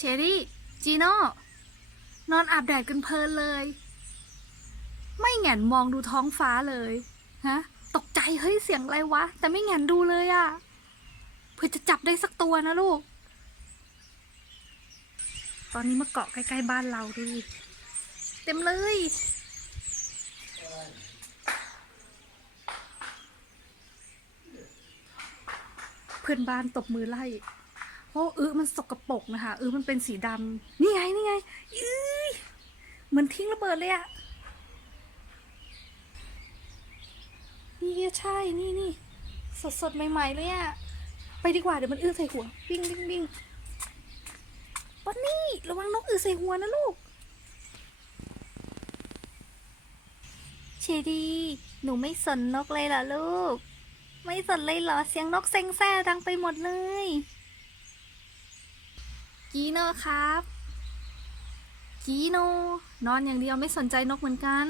เชอรี่ จีโน่ นอนอาบแดดกันเพลินเลย ไม่แหงนมองดูท้องฟ้าเลย ฮะ ตกใจ เฮ้ย เสียงอะไรวะ แต่ไม่แหงนดูเลยอะเพื่อจะจับได้สักตัวนะลูก ตอนนี้มาเกาะใกล้ๆบ้านเราดูดิเต็มเลย เพื่อนบ้านตบมือไล่ ราะอือมันสกปรกนะคะอือมันเป็นสีดำนี่ไงนี่ไงอื้อเหมือนทิ้งระเบิดเลยอะนี่ใช่นี่นี่สดสดใหม่ ๆ เลยอะไปดีกว่าเดี๋ยวมันอื้อใส่หัววิ่งวิ่งวิ่งวันนี้ระวังนกอื้อใส่หัวนะลูกเชดีหนูไม่สนนกเลยเหรอลูก ไม่สนเลยเหรอเสียงนกเซ็งแซ่ดังไปหมดเลย กีโนครับกีโนนอนอย่างเดียวไม่สนใจนกเหมือนกัน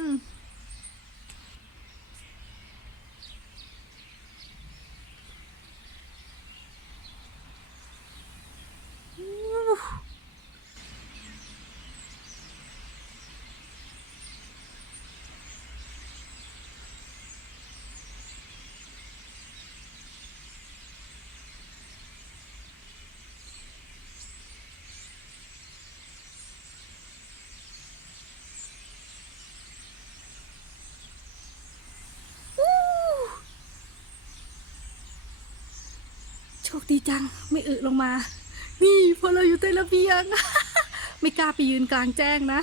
โช คดีจังไม่อึลงมา นี่พอเราอยู่ใต้ระเบียง ไม่กล้าไปยืนกลางแจ้งนะ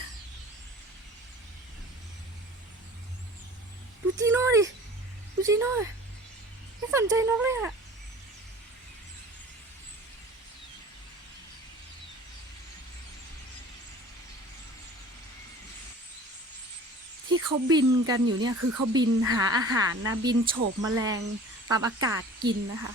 ดูจีโน่ดิ ดูจีโน่ไม่สนใจนกเลยอะที่เขาบินกันอยู่เนี่ยคือเขาบินหาอาหารนะ บินโฉบแมลงตามอากาศกินนะคะ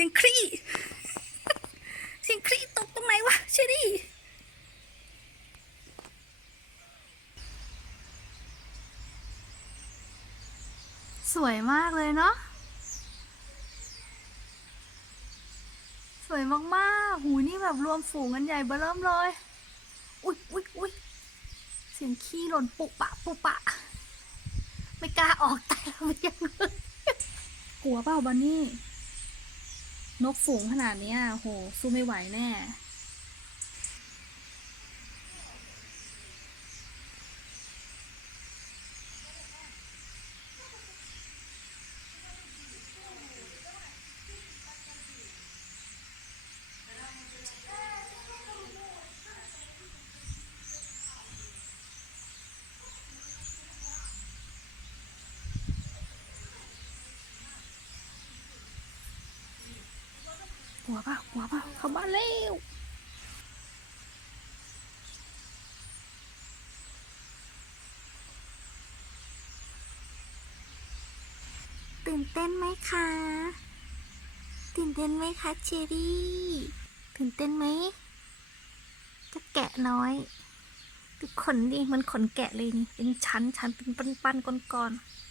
สียงครีเสียงครีตกตรงไหนวะเชอรี่สวยมากเลยเนาะ สวยมากๆ หูนี่แบบรวมฝูงกันใหญ่เบ้อเริ่มเลย อุ๊ยอุ๊ยอุ๊ยเสียงขี้หล่นปุปะปุปะ ไม่กล้าออกแต่ไม่ยังเลยกลัวเปล่าบันนี่ นกฝูงขนาดนี้โหสู้ไม่ไหวแน่ กลัวเปล่ากลัวเปล่าเข้าบ้านเร็วตื่นเต้นไหมคะ ตื่นเต้นไหมคะเจอรี่ ตื่นเต้นไหมจะแกะน้อยดูขนดิมันขนแกะเลยนี่เป็นชั้นชั้นเป็นปันปันๆก้อนๆ